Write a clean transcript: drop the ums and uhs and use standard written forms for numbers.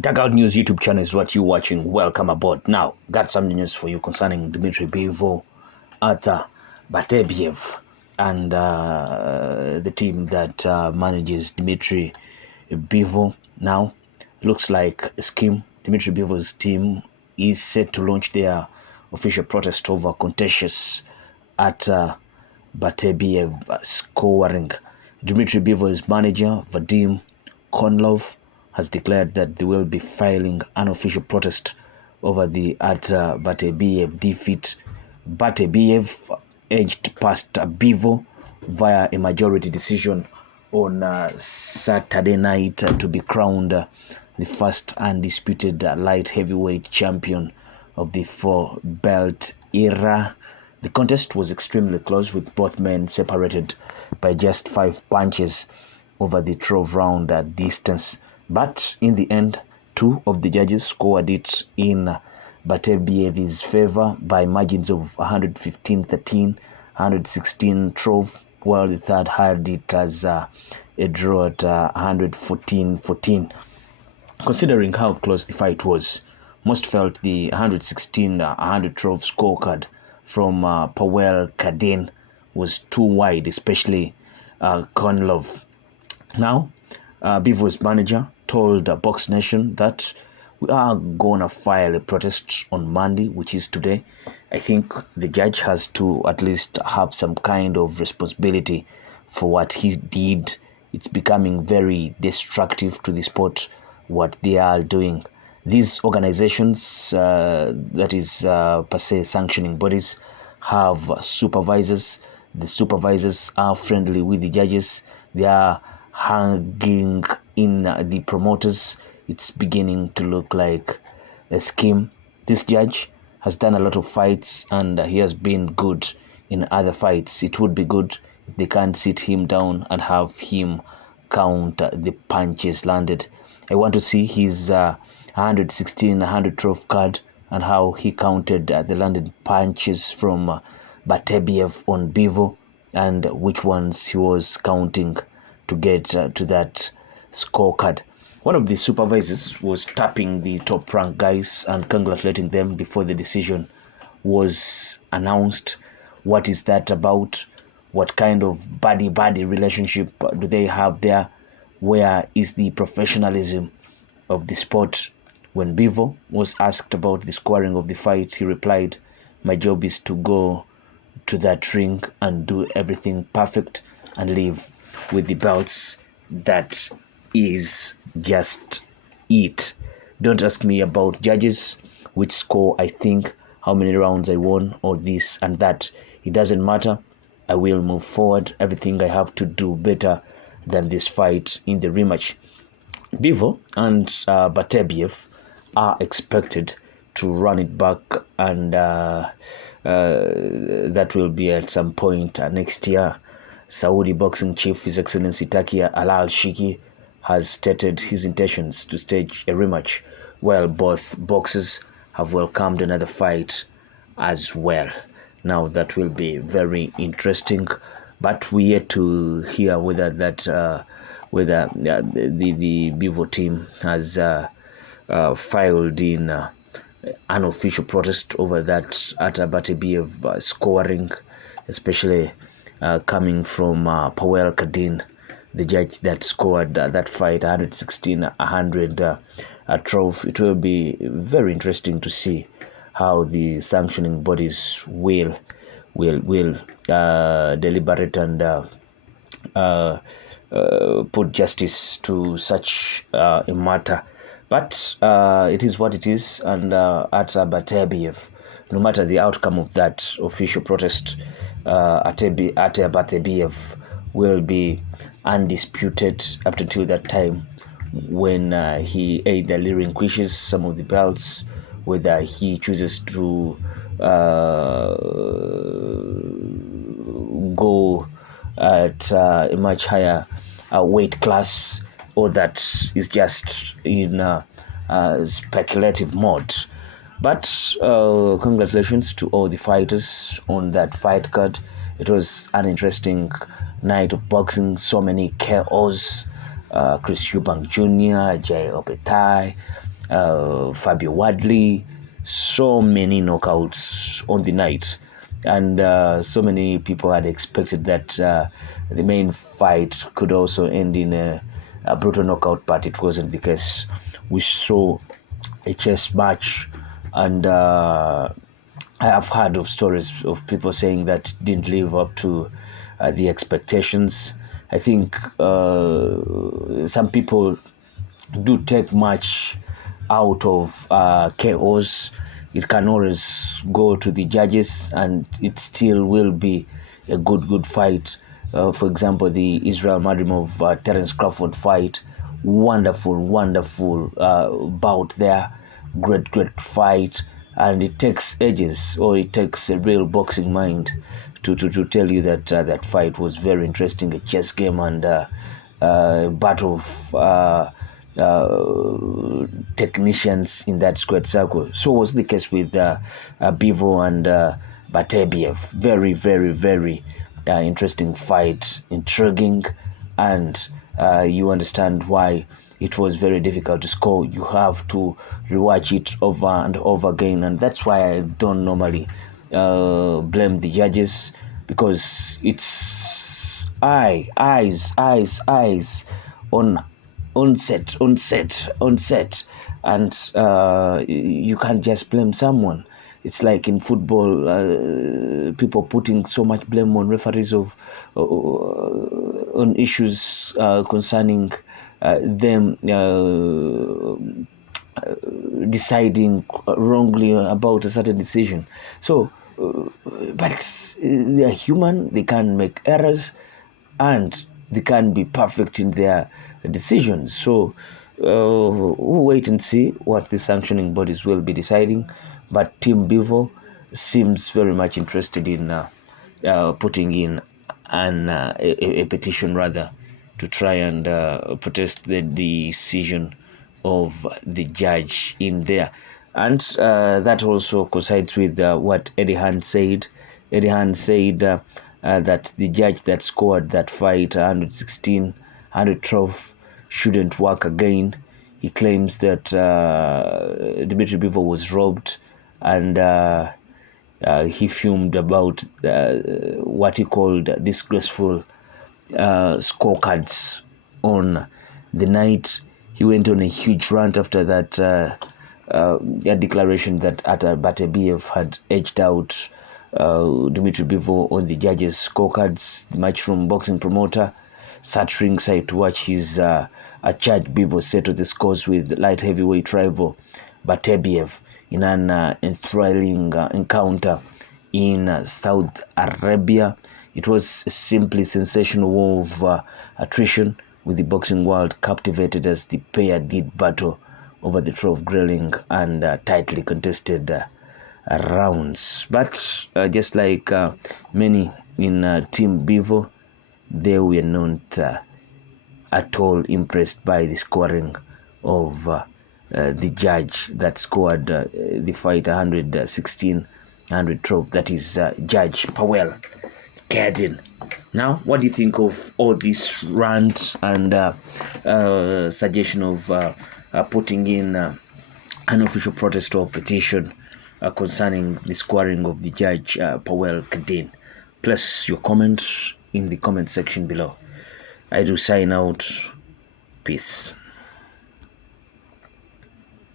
Dugout News YouTube channel is what you're watching. Welcome aboard. Now, got some news for you concerning Dmitry Bivol, Artur Beterbiev, and the team that manages Dmitry Bivol. Now, looks like a scheme. Dmitry Bivol's team is set to launch their official protest over contentious Artur Beterbiev scoring. Dmitry Bivol's manager, Vadim Kornilov, has declared that they will be filing an official protest over the Artur Beterbiev defeat. Beterbiev edged past Bivol via a majority decision on Saturday night to be crowned the first undisputed light heavyweight champion of the four-belt era. The contest was extremely close, with both men separated by just 5 punches over the 12-round distance. But in the end, 2 of the judges scored it in Beterbiev's favor by margins of 115-13, 116-12, while the third had it as a draw at 114-14. Considering how close the fight was, most felt the 116-112 scorecard from Pavel Kadin was too wide, especially Kornilov. Now, Bivol's manager told Box Nation that we are gonna file a protest on Monday, which is today. I think the judge has to at least have some kind of responsibility for what he did. It's becoming very destructive to the sport, what they are doing. These organizations, that is per se sanctioning bodies, have supervisors. The supervisors are friendly with the judges. They are hanging in the promoters. It's beginning to look like a scheme. This judge has done a lot of fights and he has been good in other fights. It would be good if they can't sit him down and have him count the punches landed. I want to see his 116-112 card and how he counted the landed punches from Beterbiev on Bivol and which ones he was counting to get to that scorecard. One of the supervisors was tapping the top rank guys and congratulating them before the decision was announced. What is that about? What kind of buddy-buddy relationship do they have there? Where is the professionalism of the sport? When Bivol was asked about the scoring of the fight, he replied, "My job is to go to that ring and do everything perfect and leave with the belts. That is just it. Don't ask me about judges, which score I think, how many rounds I won, or this and that. It doesn't matter. I will move forward. Everything I have to do better than this fight in the rematch." Bivol and Beterbiev are expected to run it back, and that will be at some point next year. Saudi boxing chief, His Excellency Takia Al-Shiki, has stated his intentions to stage a rematch, while both boxers have welcomed another fight as well. Now that will be very interesting, but we yet to hear whether that the Bivol team has filed in an official protest over that Artur Beterbiev scoring, especially coming from Pavel Kadin, the judge that scored that fight 116-112. It will be very interesting to see how the sanctioning bodies will deliberate and put justice to such a matter. But it is what it is, and Artur Beterbiev, no matter the outcome of that official protest, Artur Beterbiev will be undisputed up until that time, when he either relinquishes some of the belts, whether he chooses to go at a much higher weight class, or that is just in speculative mode. But congratulations to all the fighters on that fight card. It was an interesting night of boxing, so many KOs, Chris Eubank Jr., Jai Opetai, Fabio Wadley, so many knockouts on the night. And so many people had expected that the main fight could also end in a brutal knockout, but it wasn't the case. We saw a chess match, and I have heard of stories of people saying that it didn't live up to the expectations. I think some people do take much out of chaos. It can always go to the judges, and it still will be a good fight. For example, the Israel Madrimov Terence Crawford fight, wonderful bout there, great fight, and it takes ages, or it takes a real boxing mind to tell you that that fight was very interesting, a chess game, and battle of technicians in that squared circle. So was the case with Bivol and Beterbiev. Very interesting fight, intriguing, and you understand why it was very difficult to score. You have to rewatch it over and over again, and that's why I don't normally blame the judges, because it's eyes on set, and you can't just blame someone. It's like in football, people putting so much blame on referees on issues concerning them deciding wrongly about a certain decision. So, but they are human, they can make errors, and they can be perfect in their decisions. So we'll wait and see what the sanctioning bodies will be deciding. But Team Bivol seems very much interested in putting in a petition, rather, to try and protest the decision of the judge in there. And that also coincides with what Eddie Hearn said. Eddie Hearn said that the judge that scored that fight, 116, 112, shouldn't work again. He claims that Dmitry Bivol was robbed, and he fumed about what he called disgraceful scorecards on the night. He went on a huge rant after that a declaration that Artur Beterbiev had edged out Dmitry Bivol on the judges' scorecards. The Matchroom boxing promoter sat ringside to watch his charge Bivol settle the scores with light heavyweight rival Beterbiev in an enthralling encounter in Saudi Arabia. It was simply sensational war of attrition, with the boxing world captivated as the pair did battle over the throw of grilling and tightly contested rounds. But just like many in Team Bivol, they were not at all impressed by the scoring of the judge that scored the fight 116, 112. That is Judge Powell Garden. Now, what do you think of all this rant and suggestion of putting in an official protest or petition concerning the scoring of the Judge Powell Garden? Place your comments in the comment section below. I do sign out. Peace.